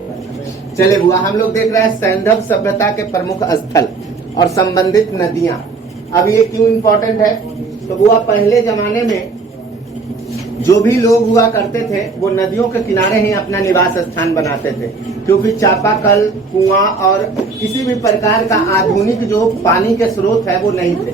चले बुआ, हम लोग देख रहे हैं सैंधव सभ्यता के प्रमुख स्थल और संबंधित नदियां। अब ये क्यों इम्पोर्टेंट है? तो बुआ, पहले जमाने में जो भी लोग हुआ करते थे वो नदियों के किनारे ही अपना निवास स्थान बनाते थे, क्योंकि चापाकल, कुआं और किसी भी प्रकार का आधुनिक जो पानी के स्रोत है वो नहीं थे।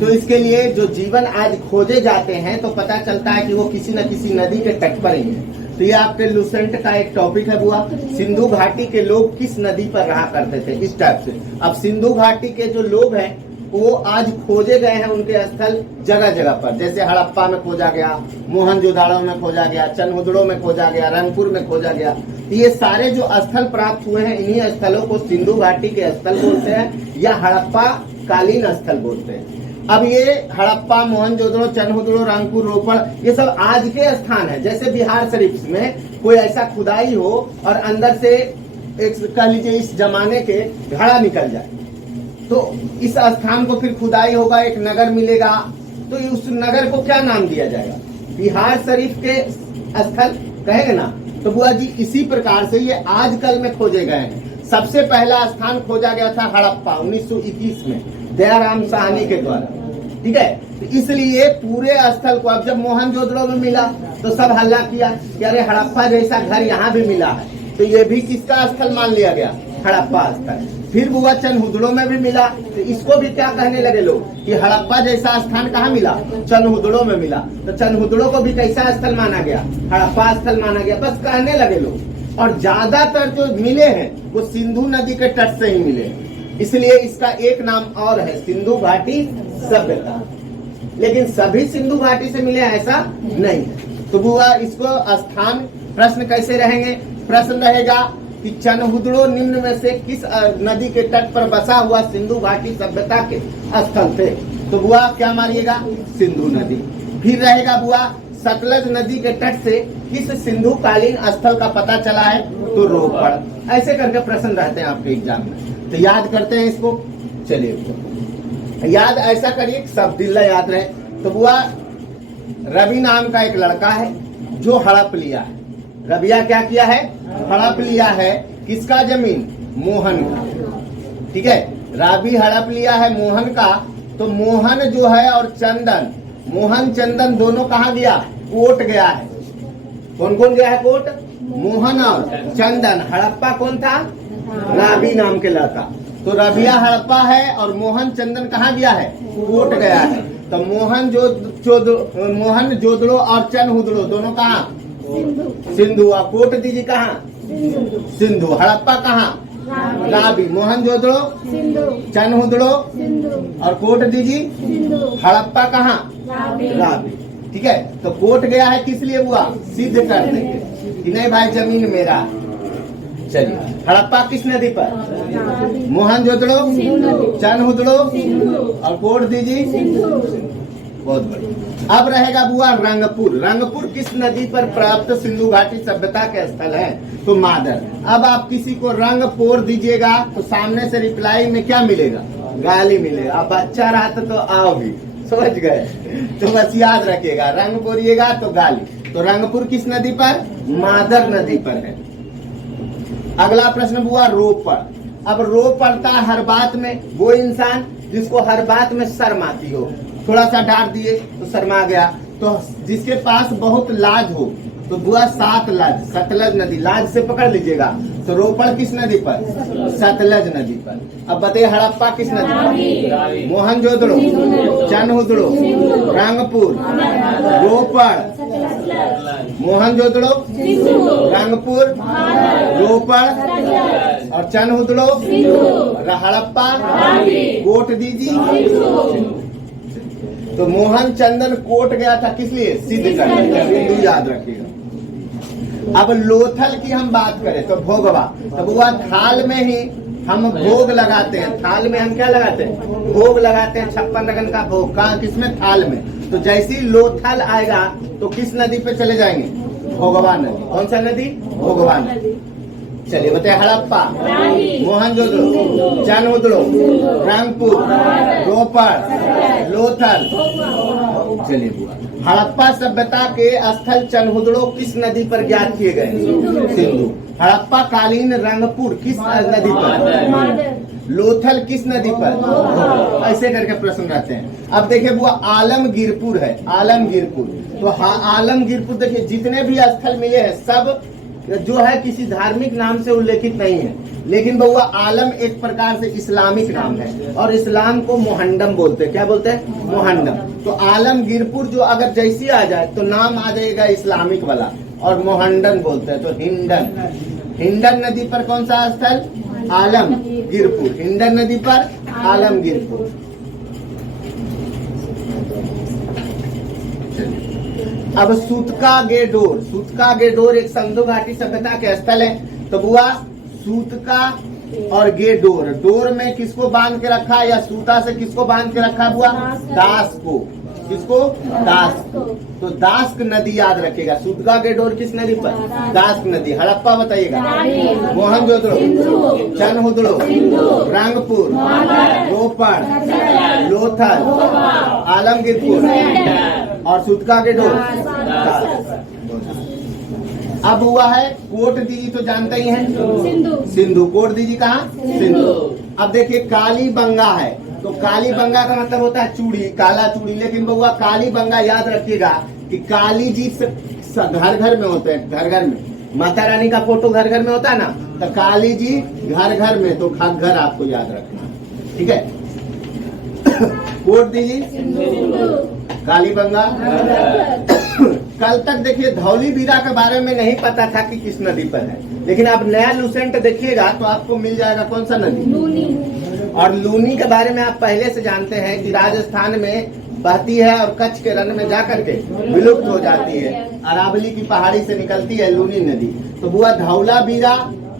तो इसके लिए जो जीवन आज खोजे जाते हैं तो पता चलता है कि वो किसी न किसी नदी के तट पर ही है। तो ये आपके लुसेंट का एक टॉपिक है बुआ, सिंधु घाटी के लोग किस नदी पर रहा करते थे, इस टाइप से। अब सिंधु घाटी के जो लोग हैं वो आज खोजे गए हैं, उनके स्थल जगह जगह पर, जैसे हड़प्पा में खोजा गया, मोहनजोदाड़ो में खोजा गया, चनहुदड़ो में खोजा गया, रंगपुर में खोजा गया। ये सारे जो स्थल प्राप्त हुए हैं, इन्हीं स्थलों को सिंधु घाटी के स्थल बोलते हैं या हड़प्पा कालीन स्थल बोलते हैं। अब ये हड़प्पा, मोहनजोदड़ो, चनहुदड़ो, रंगपुर, रोपड़, ये सब आज के स्थान है। जैसे बिहार शरीफ में कोई ऐसा खुदाई हो और अंदर से एक कह लीजिए इस जमाने के घड़ा निकल जाए, तो इस स्थान को फिर खुदाई होगा, एक नगर मिलेगा, तो उस नगर को क्या नाम दिया जाएगा? बिहार शरीफ के स्थल कहेंगे ना। तो बुआ जी, इसी प्रकार से ये आजकल में खोजे गए हैं। सबसे पहला स्थान खोजा गया था हड़प्पा 1921 में दयाराम साहनी के द्वारा, ठीक है। तो इसलिए पूरे स्थल को, अब जब मोहनजोदड़ो में मिला तो सब हल्ला किया कि अरे हड़प्पा जैसा घर यहाँ भी मिला है, तो ये भी किसका स्थल मान लिया गया? हड़प्पा स्थल। फिर बुआ चनहुदड़ो में भी मिला, तो इसको भी क्या कहने लगे लोग कि हड़प्पा जैसा स्थान कहाँ मिला? चनहुदड़ो में मिला। तो चनहुदड़ो को भी कैसा स्थल माना गया? हड़प्पा स्थल माना गया। बस कहने लगे लोग। और ज्यादातर जो मिले हैं वो सिंधु नदी के तट से ही मिले हैं, इसलिए इसका एक नाम और है सिंधु घाटी सभ्यता। लेकिन सभी सिंधु घाटी से मिले ऐसा नहीं। तो बुआ, इसको स्थान प्रश्न कैसे रहेंगे? प्रश्न रहेगा कि चनहुदड़ो निम्न में से किस नदी के तट पर बसा हुआ सिंधु घाटी सभ्यता के स्थल थे? तो बुआ क्या मारिएगा? सिंधु नदी। फिर रहेगा बुआ, सतलज नदी के तट से किस सिंधु कालीन स्थल का पता चला है? तो रोपड़। ऐसे करके प्रश्न रहते हैं आपके एग्जाम में, तो याद करते हैं इसको। चलिए याद ऐसा करिए सब दिल याद रहे। तो बुआ, रवि नाम का एक लड़का है जो हड़प लिया है। रबिया क्या किया है? हड़प लिया है। किसका जमीन? मोहन का, ठीक है। रवि हड़प लिया है मोहन का। तो मोहन जो है और चंदन, मोहन चंदन दोनों कहाँ गया? कोर्ट गया है। कौन कौन गया है कोर्ट? मोहन और चंदन। हड़प्पा कौन था? रवि नाम के लड़का। तो रबिया हड़प्पा है और मोहन चंदन कहाँ गया है? कोर्ट गया है। तो मोहन जोदड़ो और चनहुदड़ो दोनों कहाँ? सिंधु। और कोट दीजिए कहाँ? सिंधु। हड़प्पा कहाँ? रावी। मोहनजोदड़ो, चनहुदड़ो और कोट दीजिए हड़प्पा कहाँ? रावी। ठीक है। तो कोट गया है किस लिए हुआ? सिद्ध करने के कि नहीं भाई जमीन मेरा है। चलिए, हड़प्पा किस नदी पर? मोहनजोदड़ो, चनहुदड़ो और कोट दीजिए। बहुत बढ़िया। अब रहेगा बुआ रंगपुर। रंगपुर किस नदी पर प्राप्त सिंधु घाटी सभ्यता के स्थल है? तो मादर। अब आप किसी को रंगपुर दीजिएगा तो सामने से रिप्लाई में क्या मिलेगा? गाली मिलेगा। अब अच्छा रहा तो आओ भी, समझ गए? तो बस याद रखिएगा, रंग बोलिएगा तो गाली। तो रंगपुर किस नदी पर? मादर नदी पर है। अगला प्रश्न बुआ रोपड़। अब रो पड़ता है हर बात में वो इंसान जिसको हर बात में शर्म आती हो। थोड़ा सा डांट दिए तो शर्मा गया। तो जिसके पास बहुत लाज हो, तो बुआ सात लाज, सतलज नदी। लाज से पकड़ लीजिएगा। तो रोपड़ किस नदी पर? सतलज नदी पर। अब बताइए हड़प्पा किस नदी पर? मोहनजोदड़ो, चनहुदड़ो, रंगपुर, रोपड़, मोहनजोदड़ो, रंगपुर, रोपड़ और चनहुदड़ो, हड़प्पा, कोट दीजिए। तो मोहन चंदन कोट गया था किस लिए? सिद्ध करने। सिंधु याद रखिएगा। अब लोथल की हम बात करें तो भोगवा। तो बुआ थाल में ही हम भोग लगाते हैं। थाल में हम क्या लगाते हैं? भोग लगाते हैं। 56 रगन का भोग कहाँ? किसमें? थाल में। तो जैसी लोथल आएगा तो किस नदी पे चले जाएंगे? भोगवा नदी। कौन सा नदी? भोगवा नदी। चलिए बताइए हड़प्पा, मोहनजोदड़ो, चनहुदड़ो, रंगपुर, रोपड़, लोथल। चलिए बुआ हड़प्पा सभ्यता के स्थल चनहुदड़ो किस नदी पर ज्ञात किए गए? सिंधु। हड़प्पा कालीन रंगपुर किस नदी पर? लोथल किस नदी पर? ऐसे करके प्रश्न रहते हैं। अब देखिए वो आलमगीरपुर है, आलमगीरपुर। तो हाँ, आलमगीरपुर देखिए जितने भी स्थल मिले हैं सब जो है किसी धार्मिक नाम से उल्लेखित नहीं है, लेकिन बहुआ आलम एक प्रकार से इस्लामिक नाम है और इस्लाम को मोहंडम बोलते हैं। क्या बोलते हैं? मोहंडम। तो आलमगीरपुर जो अगर जैसी आ जाए तो नाम आ जाएगा इस्लामिक वाला और मोहंडन बोलते हैं। तो हिंडन, हिंडन नदी पर कौन सा स्थल? आलमगीरपुर। हिंडन नदी पर आलमगीरपुर। अब सूतका गेडोर, सूतका गेडोर एक सिंधु घाटी सभ्यता के स्थल है। तो बुआ सूतका और गेडोर, डोर में किसको बांध के रखा है या सूता से किसको बांध के रखा है बुआ? दास को। किसको? दास को। तो दास्क नदी याद रखेगा। सूतका गेडोर किस नदी पर? दास्क नदी। हड़प्पा बताइएगा? मोहनजोदड़ो, चनहुदड़ो, रंगपुर, रोपड़, लोथल, आलमगीरपुर और सूतका गेडोर। अब हुआ है कोट दीजी, तो जानते ही हैं सिंधु। सिंधु। कोट दीजी कहाँ? सिंधु। अब देखिए काली बंगा है, तो काली बंगा का मतलब होता है चूड़ी, काला चूड़ी। लेकिन बउआ काली बंगा याद रखिएगा कि काली जी घर घर में होते हैं, घर घर में। माता रानी का फोटो घर घर में होता है ना, तो काली जी घर घर में, तो घर आपको याद रखना, ठीक है। कोट दीजिए काली बंगा। कल तक देखिए धौली बीरा के बारे में नहीं पता था कि किस नदी पर है, लेकिन आप नया लूसेंट देखिएगा तो आपको मिल जाएगा कौन सा नदी? लूनी। और लूनी के बारे में आप पहले से जानते हैं कि राजस्थान में बहती है और कच्छ के रण में जाकर के विलुप्त हो जाती है। अरावली की पहाड़ी से निकलती है लूनी नदी। तो बुआ धौला बीरा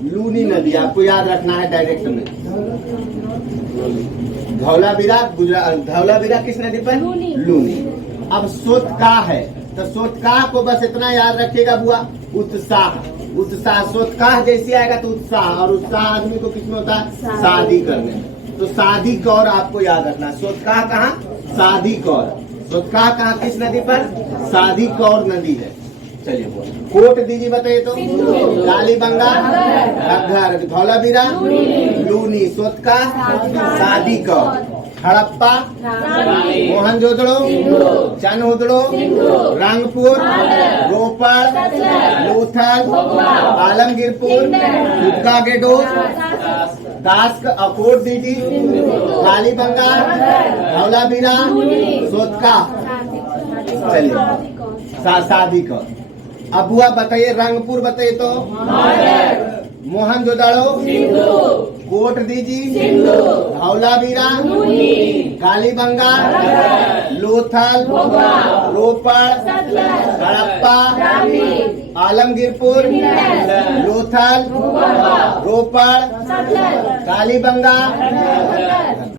लूनी नदी आपको याद रखना है डायरेक्ट में। धौला बीरा किस नदी पर? लूनी। अब सोतका है, तो सोतकाह को बस इतना याद रखिएगा बुआ, उत्साह। उत्साह सोतकाह जैसे आएगा तो उत्साह, और उत्साह आदमी को किसमें होता है? शादी करने में। तो शादी कौर आपको याद रखना। सोतकाह कहाँ? शादी कौर। सोतकाह कहाँ किस नदी पर? शादी कौर नदी है। चलिए कोट दीजिए बताइए तो? काली बंगा, घग्घर, धौला बीरा, लूनी, सोतकाह, शादी कौर, हड़प्पा, मोहनजोदड़ो, चनहुदड़ो, रंगपुर, रोपड़, लोथल, आलमगीरपुर, सूतका गेडोर, दास्क, कोट दीदी, काली बंगा, धौला बीरा, सोतका। चलिए शादी का। अब बुआ बताइए रंगपुर बताइए तो? मोहनजोदड़ो, कोट दीजी, धौला बीरा, काली बंगा, लोथल, रोपड़, हड़प्पा, आलमगीरपुर, लोथल, रोपड़, काली बंगा।